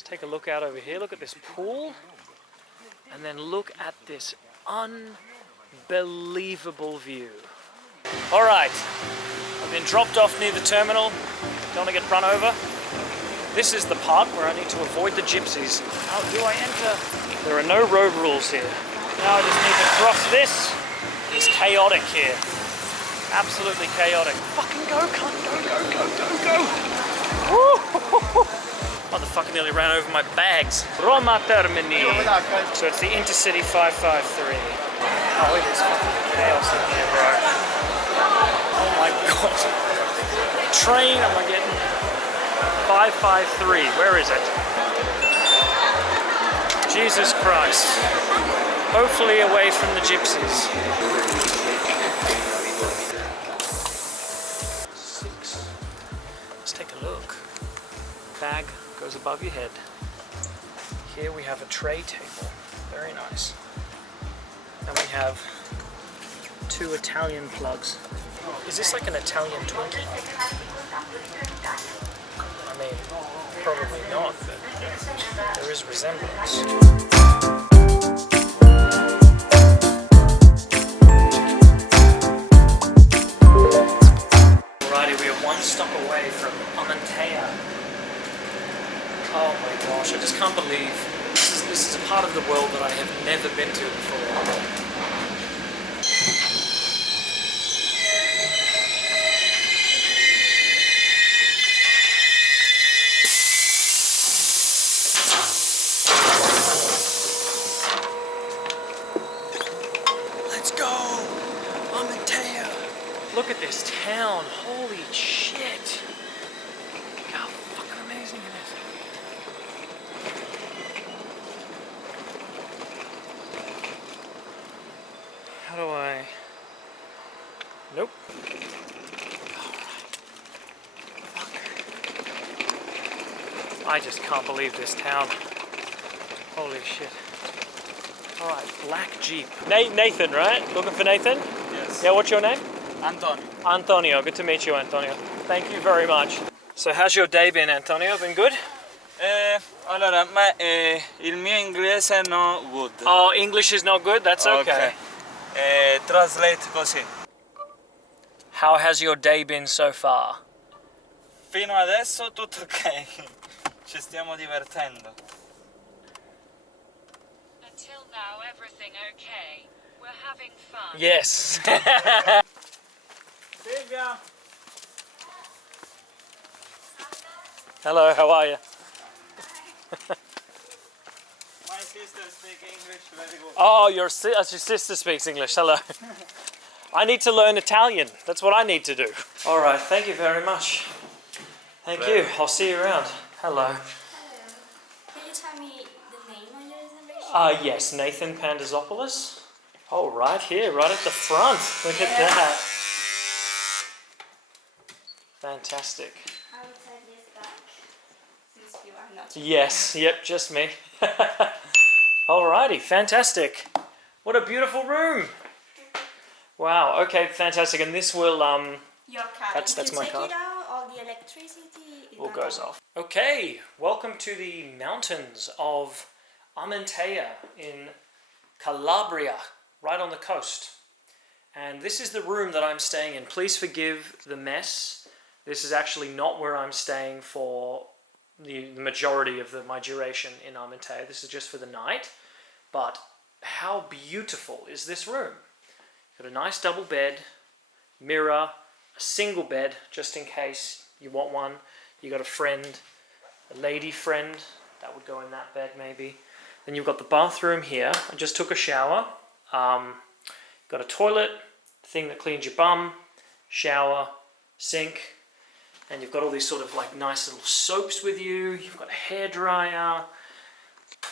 Let's take a look out over here. Look at this pool. And then look at this unbelievable view. All right, I've been dropped off near the terminal. Don't want to get run over. This is the part where I need to avoid the gypsies. How do I enter? There are no road rules here. Now I just need to cross this. It's chaotic here. Absolutely chaotic. Fucking go, cunt. Go. Woo! Motherfucker nearly ran over my bags. Roma Termini. So it's the Intercity 553. Oh, it is fucking chaos in here, bro. Oh my god. Train am I getting? 553. Where is it? Jesus Christ. Hopefully away from the gypsies. 6. Let's take a look. Bag goes above your head. Here we have a tray table. Very nice. And we have 2 Italian plugs. Is this like an Italian Twinkie? I mean, probably not, but there is resemblance. Alrighty, we are 1 stop away from Amantea. Oh my gosh, I just can't believe this is a part of the world that I have never been to before. Let's go! Amantea! Look at this town, holy shit! Look how fucking amazing it is. How do I... Nope. Fuck. I just can't believe this town. Holy shit. Alright, black Jeep. Nathan, right? Looking for Nathan? Yes. Yeah, what's your name? Antonio. Antonio, good to meet you, Antonio. Thank you very much. So how's your day been, Antonio? Been good? Allora, ma il mio inglese no good. Oh, English is not good? That's okay. Translate così. How has your day been so far? Fino adesso tutto ok. Ci stiamo divertendo. Until now, everything okay. We're having fun. Yes. Silvia! Hello, how are you? My sister speaks English very good. Oh, your sister speaks English. Hello. I need to learn Italian. That's what I need to do. All right, thank you very much. Thank you. I'll see you around. Hello. Hello. Can you tell me the name on your reservation? Yes, Nathan Pandazopoulos. Oh, right here, right at the front. Look at that. Fantastic. I will take this back since you are not. Yes, yep, just me. Alrighty, fantastic. What a beautiful room. Wow, okay, fantastic. And this will, Your card. That's If you my take card. it out, all the electricity all goes off. Okay, welcome to the mountains of Amantea in Calabria, right on the coast. And this is the room that I'm staying in. Please forgive the mess. This is actually not where I'm staying for the majority of my duration in Amantea. This is just for the night. But how beautiful is this room? Got a nice double bed, mirror, a single bed, just in case you want one. You got a friend, a lady friend, that would go in that bed maybe. Then you've got the bathroom here. I just took a shower. Got a toilet, thing that cleans your bum, shower, sink, and you've got all these sort of like nice little soaps with you. You've got a hairdryer,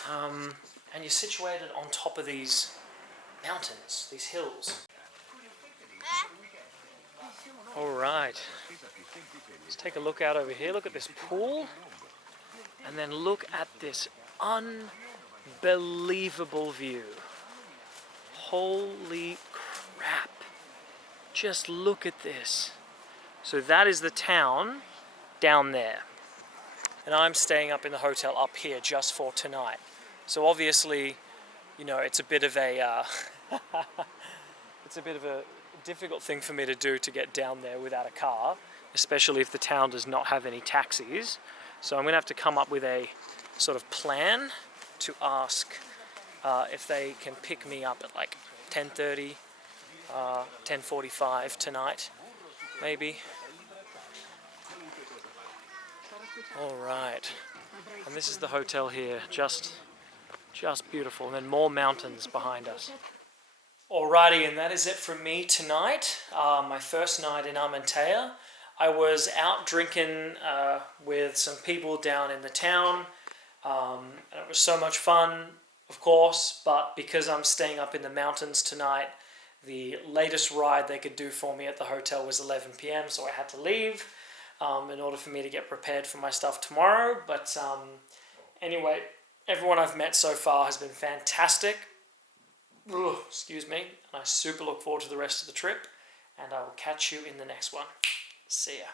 and you're situated on top of these mountains, these hills. All right, let's take a look out over here. Look at this pool, and then look at this unbelievable view. Holy crap. Just look at this. So that is the town down there. and I'm staying up in the hotel up here just for tonight. So obviously, you know, it's a bit of a difficult thing for me to do to get down there without a car, especially if the town does not have any taxis. So I'm going to have to come up with a sort of plan to ask if they can pick me up at like 10:30, 10:45 tonight, maybe. All right, and this is the hotel here, just beautiful, and then more mountains behind us. Alrighty, and that is it from me tonight. My first night in Amantea. I was out drinking with some people down in the town, and it was so much fun, of course, but because I'm staying up in the mountains tonight, the latest ride they could do for me at the hotel was 11 p.m, so I had to leave in order for me to get prepared for my stuff tomorrow. But anyway, everyone I've met so far has been fantastic. Ugh, excuse me. And I super look forward to the rest of the trip, and I will catch you in the next one. See ya.